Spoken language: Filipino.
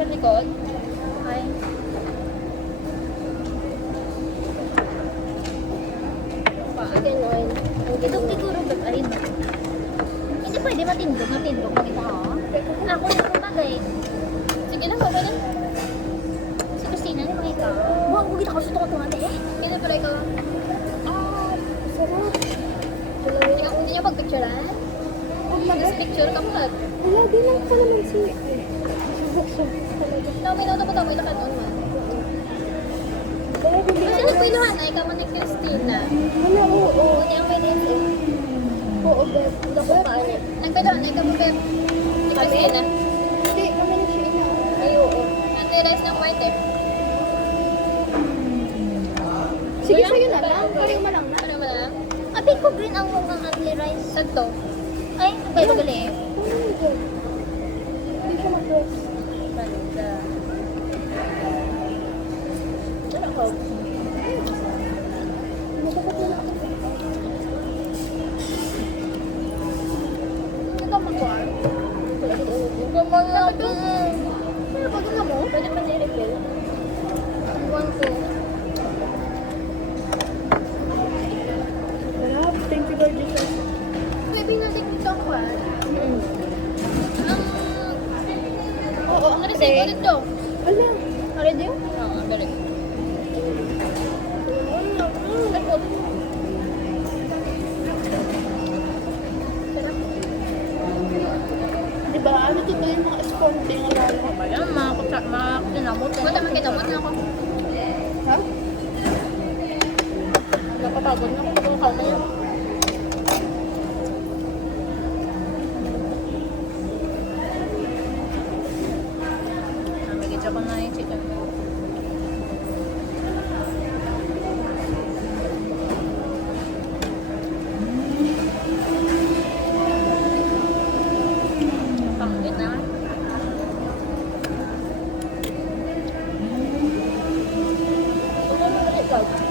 sa likod. Ay. Chicken oil. Itong siguro ba? Ay. Hindi pwede matindog. Matindog. Makita ka. Ako na itong bagay. Sige na, okay na. Si Christina, hindi makita. Buwang bugit ako sa tukot mga eh. Kaya pala ikaw. Sarap. Hindi niya pag-picturean? Tapos picture ka mo lahat. Wala, di lang ko naman si... Talaga. No, may nauto po kami lakat on man. Wala, hindi Kasi nagpiluhan na, ikaw man ni Christina. Wala, oo. Hindi ang may name. Oo, bet. Nagpiluhan na, ikaw mo ni Christina. Hindi, kami na siya ina. Ay, oo. Nag-realize ng white eh. Sige, sa'yo na lang. Pareho mo lang na. Ano mo lang? Abi ko green ang mukhang ugly rice. Santo. Ay, bagay bagali eh. Hindi siya mag-dress. Banda. Ano ko? Nakakat na lang. Ito makuha. Ito mo lang. Ano ba ito mo? Pwede pa na-refill. Iwan ko. Sarap. Thank you, Lord Jesus. Pwede natin ito ang kwan. Oo, Ang receipt ko dito. Wala. Already yun? Oo, very good. Sarap. Sarap. Diba, ano to ba yung mga sponge ng lalo? Ayan, mga kinamot. Ba't naman kinamot na ako? Ha? Napapagod na ako. Pagkakaw na yan. Magigit ako na yung chicken. Pangit na. Ano mo ulit, Bob?